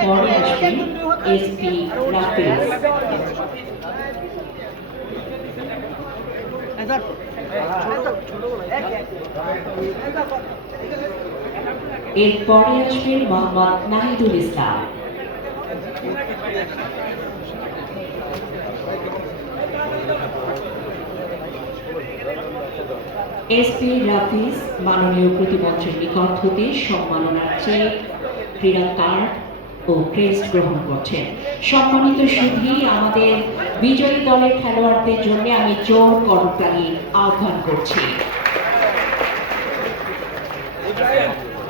এরপরে আসবেন এসপি রাফেজ। এরপরে আসবেন মোহাম্মদ নাহিদুল ইসলাম। এসপি রাফিজ মাননীয় প্রতিমন্ত্রীর নিকট হতে সম্মাননার চেক, ক্রীড়া কার্ড ও ক্রেস্ট গ্রহণ করছেন। সম্মানিত সুধী, আমাদের বিজয়ী দলের খেলোয়াড়দের জন্য আমি জোর করতালি আহ্বান করছি।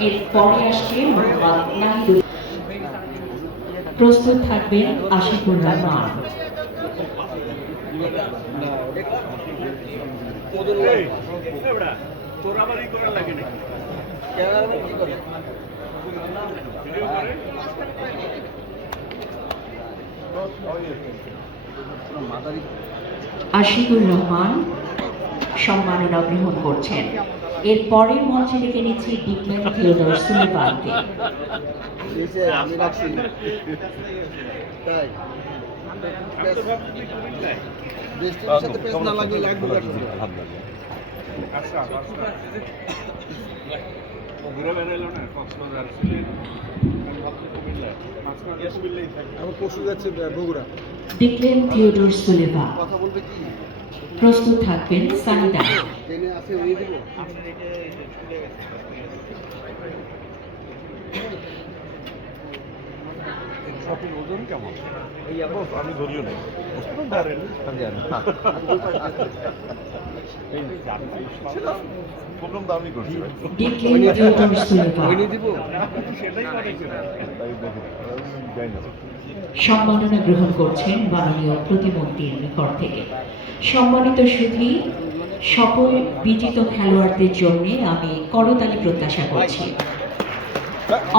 এরপরে আসছে মোহাম্মদ নাহিদুল। প্রস্তুত থাকবেন আশিকুর রহমান। আশিকুর রহমান সম্মাননা গ্রহণ করছেন। এরপরে মঞ্চে ডেকে নিচ্ছি ডিক্লেন থিওডর সুলিভানকে। Declan Theodore Sullivan. প্রস্তুত থাকবেন সানিদা। ওজন কেমন? আমি ধরিও নেই, প্রথম দামই করছি। সম্মাননা গ্রহণ করছেন মাননীয় প্রতিমন্ত্রীর নিকট থেকে। সম্মানিত সুধী, সকল বিজিত খেলোয়াড়দের জন্য আমি করতালি প্রত্যাশা করছি।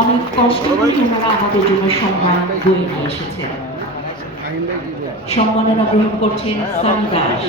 অনেক কষ্ট করে ওনারা আমাদের জন্য সম্মান বয়ে নিয়ে এসেছেন। সম্মাননা গ্রহণ করছেন সানি দাস।